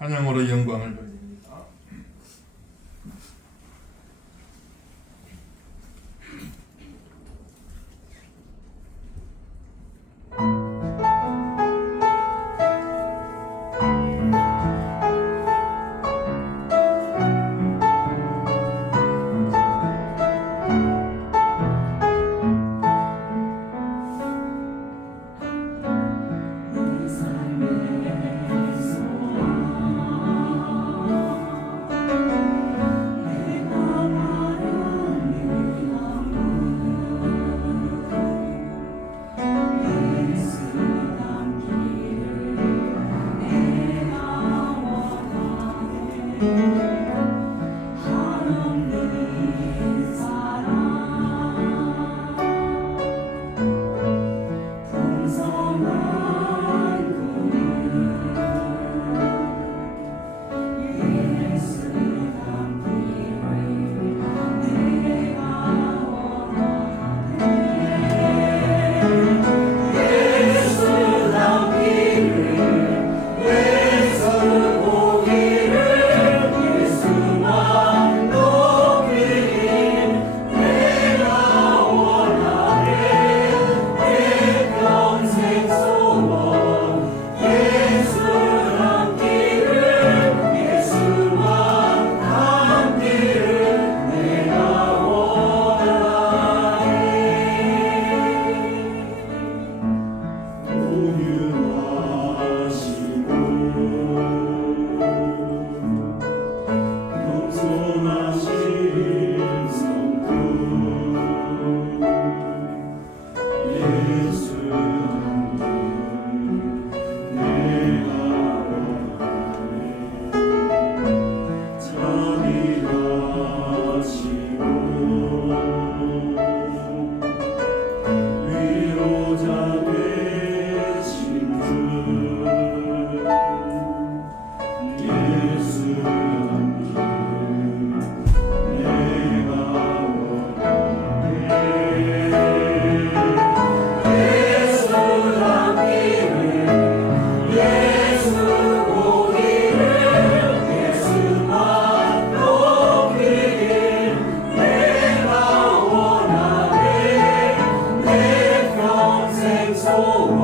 찬양으로 영광을 돌리 오.